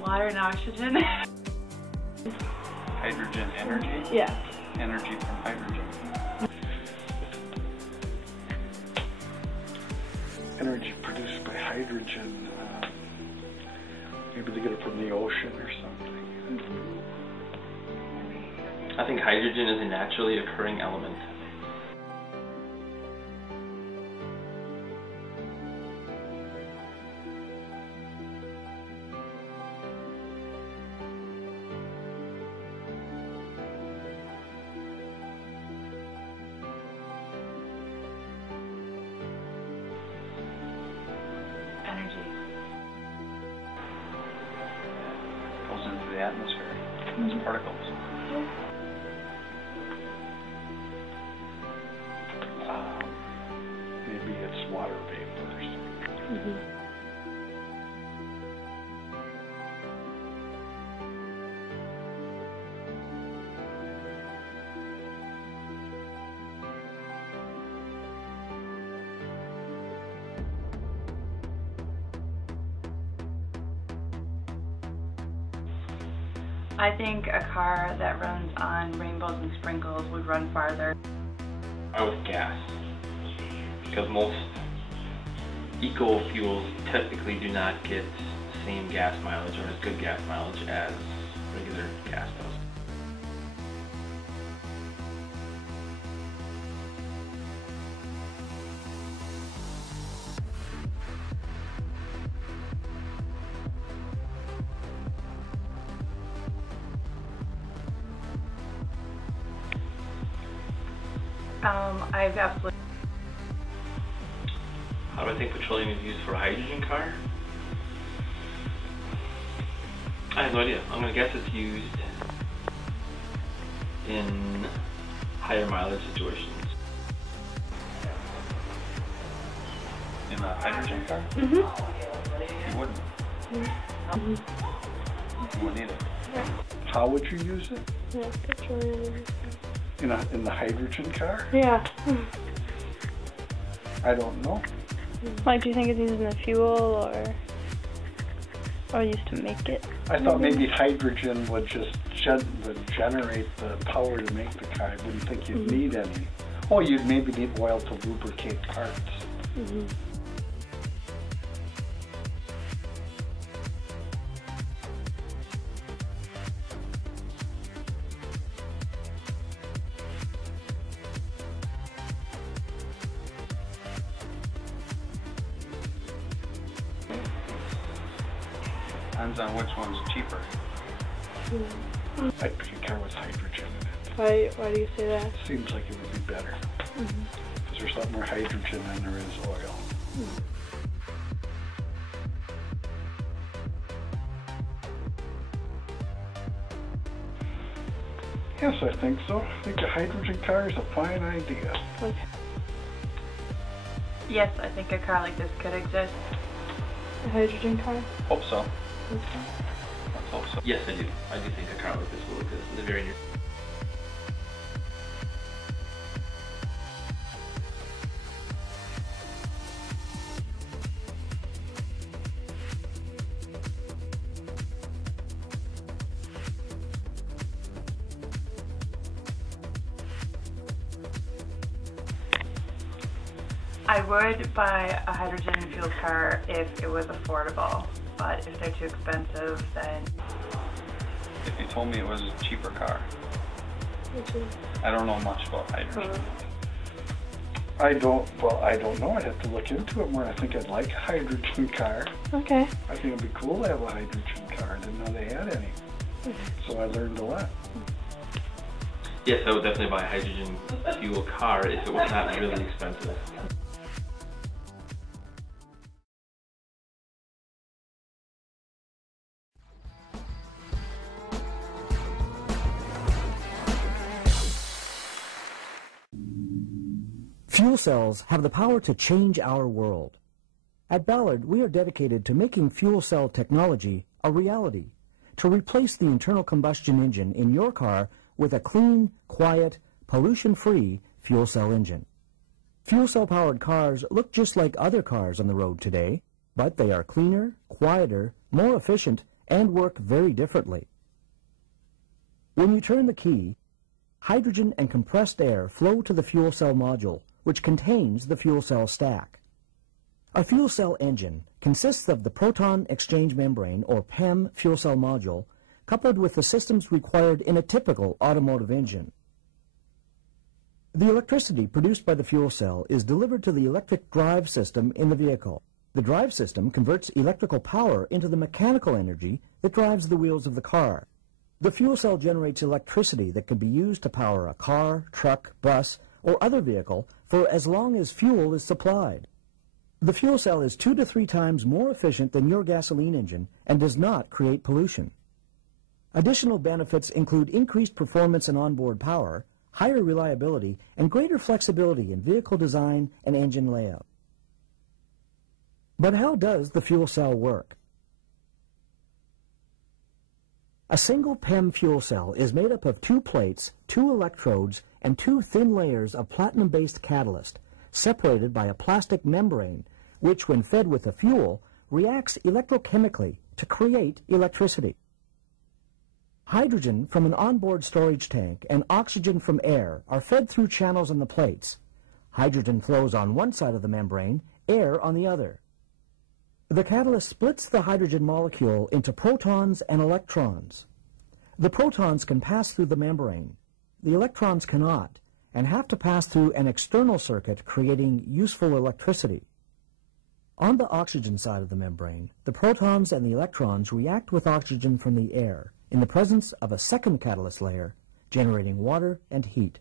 Water and oxygen. Hydrogen energy? Yeah. Energy from hydrogen. Energy produced by hydrogen. Maybe they get it from the ocean or something. I think hydrogen is a naturally occurring element. Energy. Goes into the atmosphere as particles. Maybe it's water vapors. I think a car that runs on rainbows and sprinkles would run farther. I with gas, because most eco fuels typically do not get the same gas mileage or as good gas mileage as regular gas does. I've absolutely. How do I think petroleum is used for a hydrogen car? I have no idea. I'm going to guess it's used in higher mileage situations. In a hydrogen car? Mm-hmm. You wouldn't. Mm-hmm. You wouldn't either. How would you use it? Yeah, petroleum. In the hydrogen car? Yeah. I don't know. Like, do you think it's used in the fuel or used to make it? I thought maybe hydrogen would just generate the power to make the car. I wouldn't think you'd need any. Oh, you'd maybe need oil to lubricate parts. Depends on which one's cheaper. I'd pick a car with hydrogen in it. Why do you say that? Seems like it would be better. Because there's a lot more hydrogen than there is oil. Yes, I think so. I think a hydrogen car is a fine idea. Okay. Yes, I think a car like this could exist. A hydrogen car? Hope so. Okay. Let's hope so. Yes, I do. I do think a car like this will exist in the very near. I would buy a hydrogen fuel car if it was affordable, but if they're too expensive, then... If you told me it was a cheaper car. I don't know much about hydrogen. I don't know. I'd have to look into it more. I think I'd like a hydrogen car. Okay. I think it'd be cool to have a hydrogen car. I didn't know they had any. So I learned a lot. Yes, I would definitely buy a hydrogen fuel car if it was not really expensive. Fuel cells have the power to change our world. At Ballard, we are dedicated to making fuel cell technology a reality, to replace the internal combustion engine in your car with a clean, quiet, pollution-free fuel cell engine. Fuel cell-powered cars look just like other cars on the road today. but they are cleaner, quieter, more efficient, and work very differently. When you turn the key, hydrogen and compressed air flow to the fuel cell module, which contains the fuel cell stack. A fuel cell engine consists of the proton exchange membrane, or PEM, fuel cell module, coupled with the systems required in a typical automotive engine. The electricity produced by the fuel cell is delivered to the electric drive system in the vehicle. The drive system converts electrical power into the mechanical energy that drives the wheels of the car. The fuel cell generates electricity that can be used to power a car, truck, bus, or other vehicle for as long as fuel is supplied. The fuel cell is 2 to 3 times more efficient than your gasoline engine and does not create pollution. Additional benefits include increased performance and onboard power, higher reliability, and greater flexibility in vehicle design and engine layout. But how does the fuel cell work? A single PEM fuel cell is made up of 2 plates, 2 electrodes, and 2 thin layers of platinum-based catalyst, separated by a plastic membrane, which, when fed with the fuel, reacts electrochemically to create electricity. Hydrogen from an onboard storage tank and oxygen from air are fed through channels in the plates. Hydrogen flows on one side of the membrane, air on the other. The catalyst splits the hydrogen molecule into protons and electrons. The protons can pass through the membrane. The electrons cannot, and have to pass through an external circuit, creating useful electricity. On the oxygen side of the membrane, the protons and the electrons react with oxygen from the air in the presence of a second catalyst layer, generating water and heat.